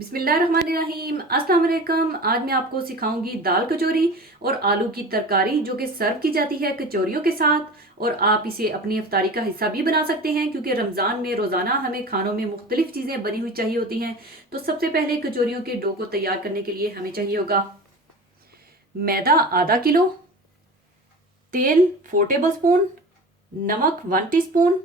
बिस्मिल्लाहिर्रहमानिर्रहीम। अस्सलाम वालेकुम। आज मैं आपको सिखाऊंगी दाल कचौरी और आलू की तरकारी जो कि सर्व की जाती है कचौरियों के साथ। और आप इसे अपनी इफ्तारी का हिस्सा भी बना सकते हैं क्योंकि रमज़ान में रोज़ाना हमें खानों में मुख्तलिफ चीज़ें बनी हुई चाहिए होती हैं। तो सबसे पहले कचौरियों के डो को तैयार करने के लिए हमें चाहिए होगा मैदा आधा किलो, तेल 4 टेबल स्पून, नमक 1 टीस्पून,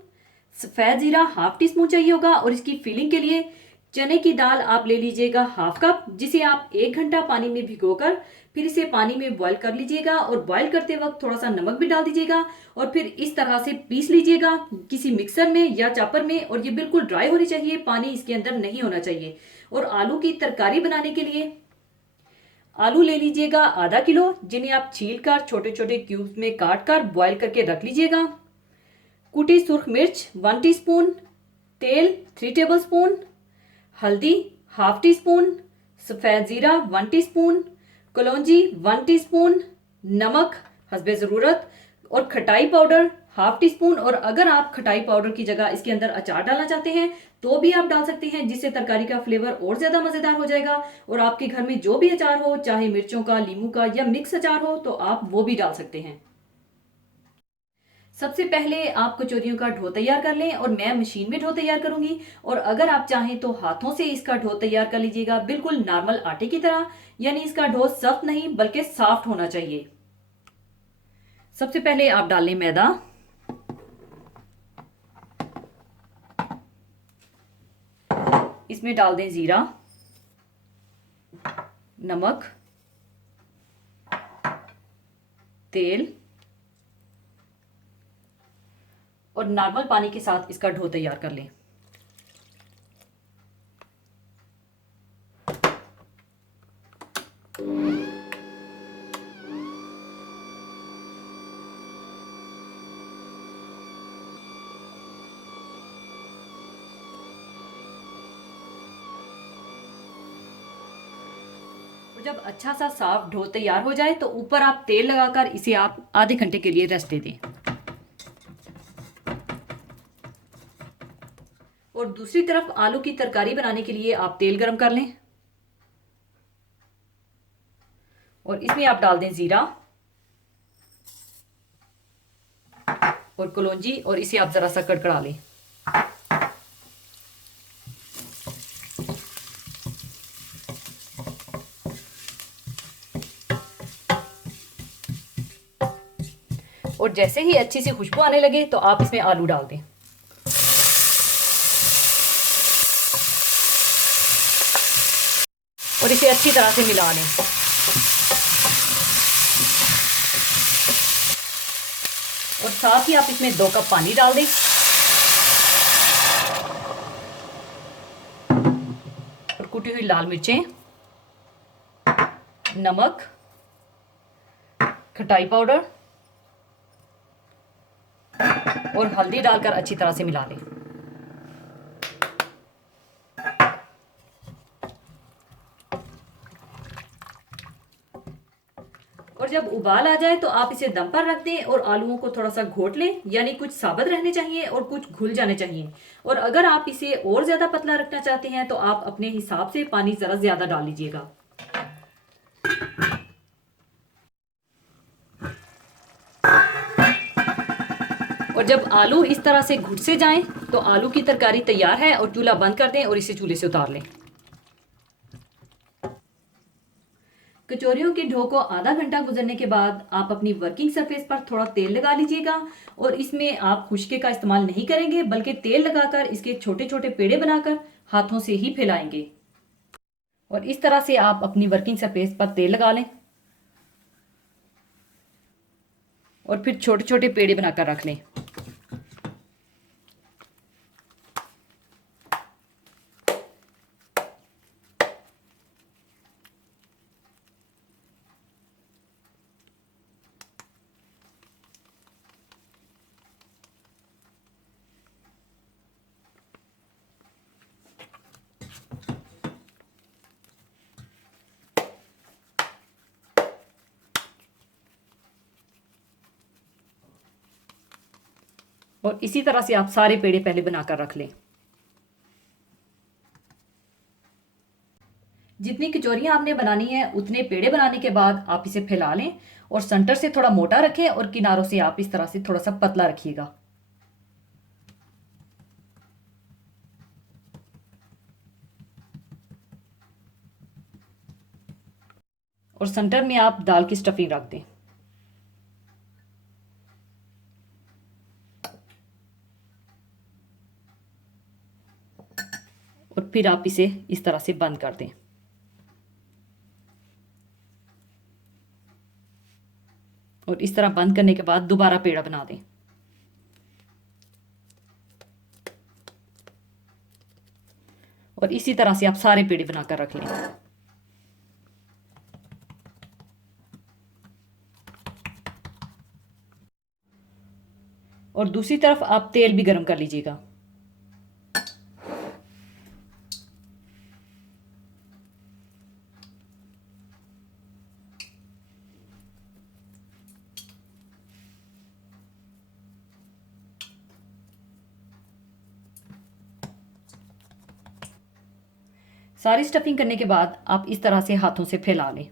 सफ़ेद ज़ीरा हाफ टी स्पून चाहिए होगा। और इसकी फिलिंग के लिए चने की दाल आप ले लीजिएगा हाफ कप, जिसे आप 1 घंटा पानी में भिगोकर फिर इसे पानी में बॉईल कर लीजिएगा। और बॉईल करते वक्त थोड़ा सा नमक भी डाल दीजिएगा और फिर इस तरह से पीस लीजिएगा किसी मिक्सर में या चॉपर में। और ये बिल्कुल ड्राई होनी चाहिए, पानी इसके अंदर नहीं होना चाहिए। और आलू की तरकारी बनाने के लिए आलू ले लीजिएगा आधा किलो, जिन्हें आप छील कर छोटे छोटे क्यूब्स में काट कर बॉईल करके रख लीजिएगा। कुटी सुर्ख मिर्च 1 टीस्पून, तेल 3 टेबल स्पून, हल्दी हाफ टी स्पून, सफ़ेद ज़ीरा 1 टीस्पून, कलौंजी 1 टीस्पून, नमक हस्बे ज़रूरत और खटाई पाउडर हाफ टी स्पून। और अगर आप खटाई पाउडर की जगह इसके अंदर अचार डालना चाहते हैं तो भी आप डाल सकते हैं, जिससे तरकारी का फ्लेवर और ज़्यादा मज़ेदार हो जाएगा। और आपके घर में जो भी अचार हो, चाहे मिर्चों का, लीमू का या मिक्स अचार हो, तो आप वो भी डाल सकते हैं। सबसे पहले आप कचौरियों का डो तैयार कर लें और मैं मशीन में डो तैयार करूंगी। और अगर आप चाहें तो हाथों से इसका डो तैयार कर लीजिएगा, बिल्कुल नॉर्मल आटे की तरह। यानी इसका डो सख्त नहीं बल्कि सॉफ्ट होना चाहिए। सबसे पहले आप डाल लें मैदा, इसमें डाल दें जीरा, नमक, तेल और नॉर्मल पानी के साथ इसका डो तैयार कर लें। जब अच्छा सा साफ डो तैयार हो जाए तो ऊपर आप तेल लगाकर इसे आप आधे घंटे के लिए रेस्ट दे दें। और दूसरी तरफ आलू की तरकारी बनाने के लिए आप तेल गरम कर लें और इसमें आप डाल दें जीरा और कलौंजी और इसे आप जरा सा कड़कड़ा लें। और जैसे ही अच्छी सी खुशबू आने लगे तो आप इसमें आलू डाल दें। और इसे अच्छी तरह से मिला लें। और साथ ही आप इसमें 2 कप पानी डाल दें। और कुटी हुई लाल मिर्चें, नमक, खटाई पाउडर और हल्दी डालकर अच्छी तरह से मिला लें। और जब उबाल आ जाए तो आप इसे दम पर रख दें और आलूओं को थोड़ा सा घोट लें, यानी कुछ साबुत रहने चाहिए और कुछ घुल जाने चाहिए। और अगर आप इसे और ज्यादा पतला रखना चाहते हैं तो आप अपने हिसाब से पानी जरा ज्यादा डाल लीजिएगा। और जब आलू इस तरह से घुट से जाएं तो आलू की तरकारी तैयार है। और चूल्हा बंद कर दें और इसे चूल्हे से उतार लें। कचौरियों के डो को आधा घंटा गुजरने के बाद आप अपनी वर्किंग सरफेस पर थोड़ा तेल लगा लीजिएगा। और इसमें आप खुशके का इस्तेमाल नहीं करेंगे बल्कि तेल लगाकर इसके छोटे छोटे पेड़े बनाकर हाथों से ही फैलाएंगे। और इस तरह से आप अपनी वर्किंग सरफेस पर तेल लगा लें और फिर छोटे छोटे पेड़े बनाकर रख लें। और इसी तरह से आप सारे पेड़े पहले बनाकर रख लें। जितनी कचौरियाँ आपने बनानी है उतने पेड़े बनाने के बाद आप इसे फैला लें और सेंटर से थोड़ा मोटा रखें और किनारों से आप इस तरह से थोड़ा सा पतला रखिएगा। और सेंटर में आप दाल की स्टफिंग रख दें। और फिर आप इसे इस तरह से बंद कर दें। और इस तरह बंद करने के बाद दोबारा पेड़ा बना दें। और इसी तरह से आप सारे पेड़े बनाकर रख लें। और दूसरी तरफ आप तेल भी गर्म कर लीजिएगा। सारी स्टफिंग करने के बाद आप इस तरह से हाथों से फैला लें।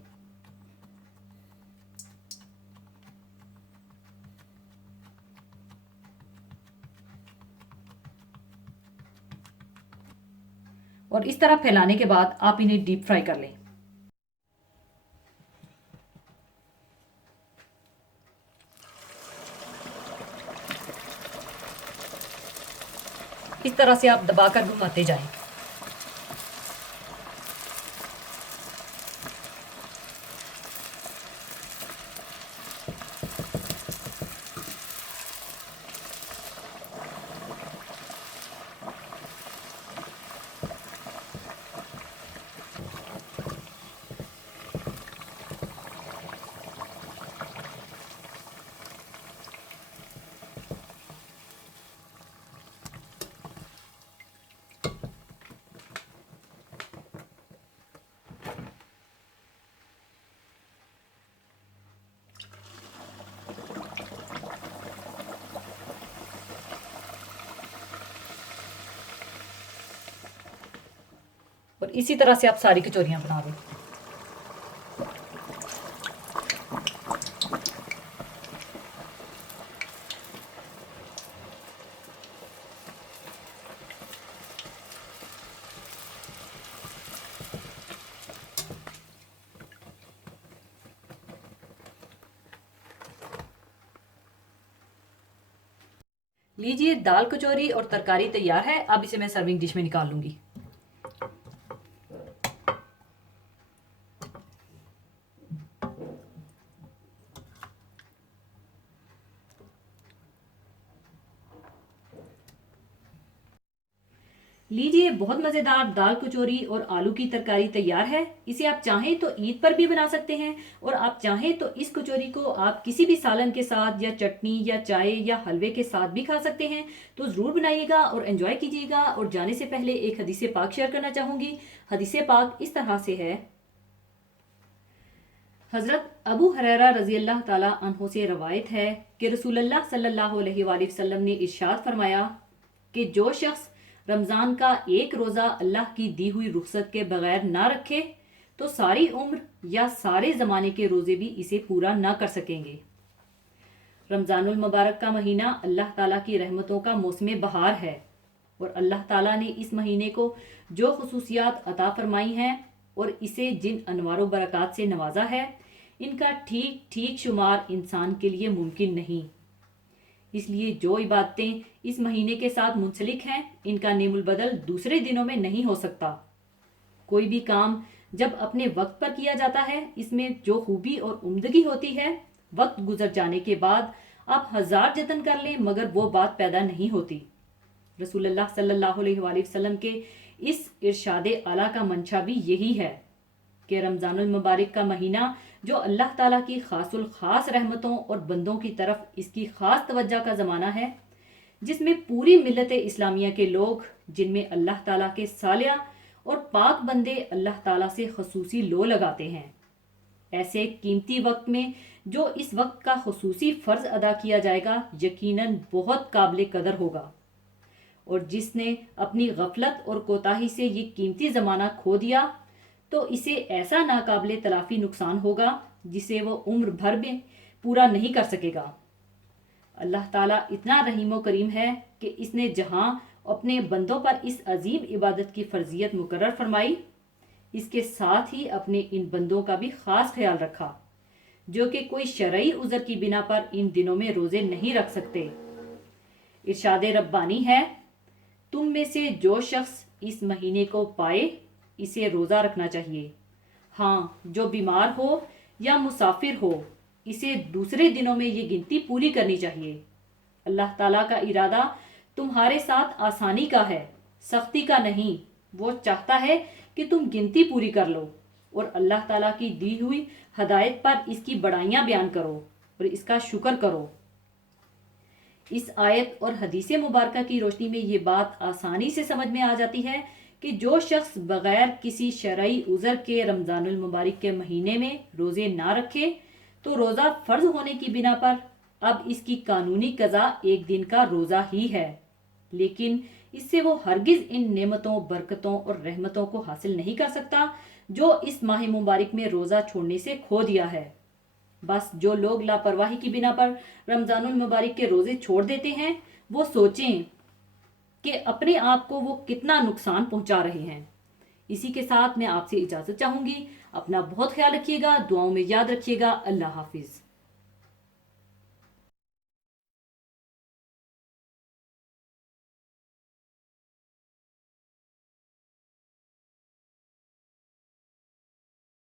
और इस तरह फैलाने के बाद आप इन्हें डीप फ्राई कर लें। इस तरह से आप दबाकर घुमाते जाएं। और इसी तरह से आप सारी कचौरियाँ बना लें। लीजिए, दाल कचौरी और तरकारी तैयार है। अब इसे मैं सर्विंग डिश में निकाल लूंगी। लीजिए, बहुत मज़ेदार दाल कचौरी और आलू की तरकारी तैयार है। इसे आप चाहें तो ईद पर भी बना सकते हैं और आप चाहें तो इस कचौरी को आप किसी भी सालन के साथ या चटनी या चाय या हलवे के साथ भी खा सकते हैं। तो ज़रूर बनाइएगा और एंजॉय कीजिएगा। और जाने से पहले एक हदीस पाक शेयर करना चाहूँगी। हदीस पाक इस तरह से है। हज़रत अबू हुरैरा रज़ी अल्लाह ताला अन्हो से रवायत है कि रसूलुल्लाह सल्लल्लाहु अलैहि वसल्लम ने इरशाद फरमाया कि जो शख्स रमज़ान का एक रोज़ा अल्लाह की दी हुई रुखसत के बगैर ना रखे तो सारी उम्र या सारे ज़माने के रोज़े भी इसे पूरा ना कर सकेंगे। रमज़ानुल मुबारक का महीना अल्लाह ताला की रहमतों का मौसम बहार है और अल्लाह ताला ने इस महीने को जो खुसूसियात अता फरमाई हैं और इसे जिन अनवार बरक़ात से नवाजा है, इनका ठीक ठीक शुमार इंसान के लिए मुमकिन नहीं। इसलिए जो इबादतें इस महीने के साथ मुंसलिक हैं, इनका नेमुल बदल दूसरे दिनों में नहीं हो सकता। कोई भी काम जब अपने वक्त पर किया जाता है, इसमें जो खूबी और उम्दगी होती है, वक्त गुजर जाने के बाद आप हजार जतन कर लें मगर वो बात पैदा नहीं होती। रसूलुल्लाह सल्लल्लाहु अलैहि वसल्लम के इस इरशाद आला का मंशा भी यही है कि रमज़ानुल मुबारक का महीना जो अल्लाह ताला की खासुल खास रहमतों और बंदों की तरफ इसकी खास तवज्जो का ज़माना है, जिसमें पूरी मिल्लत इस्लामिया के लोग, जिनमें अल्लाह ताला के सालिया और पाक बंदे अल्लाह ताला से खसूसी लो लगाते हैं, ऐसे कीमती वक्त में जो इस वक्त का खसूसी फ़र्ज अदा किया जाएगा, यकीनन बहुत काबिल कदर होगा। और जिसने अपनी गफलत और कोताही से ये कीमती ज़माना खो दिया तो इसे ऐसा नाकाबिले तलाफी नुकसान होगा जिसे वो उम्र भर में पूरा नहीं कर सकेगा। अल्लाह ताला इतना रहीम करीम है कि इसने जहां अपने बंदों पर इस अजीम इबादत की फर्जियत मुकर्रर फरमाई, इसके साथ ही अपने इन बंदों का भी खास ख्याल रखा जो कि कोई शरई उज़र की बिना पर इन दिनों में रोजे नहीं रख सकते। इरशाद रब्बानी है, तुम में से जो शख्स इस महीने को पाए इसे रोज़ा रखना चाहिए। हाँ, जो बीमार हो या मुसाफिर हो इसे दूसरे दिनों में ये गिनती पूरी करनी चाहिए। अल्लाह ताला का इरादा तुम्हारे साथ आसानी का है, सख्ती का नहीं। वो चाहता है कि तुम गिनती पूरी कर लो और अल्लाह ताला की दी हुई हदायत पर इसकी बड़ाइयाँ बयान करो और इसका शुक्र करो। इस आयत और हदीस मुबारका की रोशनी में ये बात आसानी से समझ में आ जाती है कि जो शख्स बगैर किसी शरई उज़र के रमज़ानुल मुबारक के महीने में रोज़े ना रखे तो रोज़ा फ़र्ज होने की बिना पर अब इसकी कानूनी कज़ा एक दिन का रोज़ा ही है, लेकिन इससे वो हरगिज़ इन नेमतों, बरकतों और रहमतों को हासिल नहीं कर सकता जो इस माह मुबारक में रोज़ा छोड़ने से खो दिया है। बस जो लोग लापरवाही की बिना पर रमज़ानुल मुबारक के रोज़े छोड़ देते हैं वो सोचें कि अपने आप को वो कितना नुकसान पहुंचा रहे हैं। इसी के साथ मैं आपसे इजाज़त चाहूँगी। अपना बहुत ख्याल रखिएगा, दुआओं में याद रखिएगा। अल्लाह हाफिज़।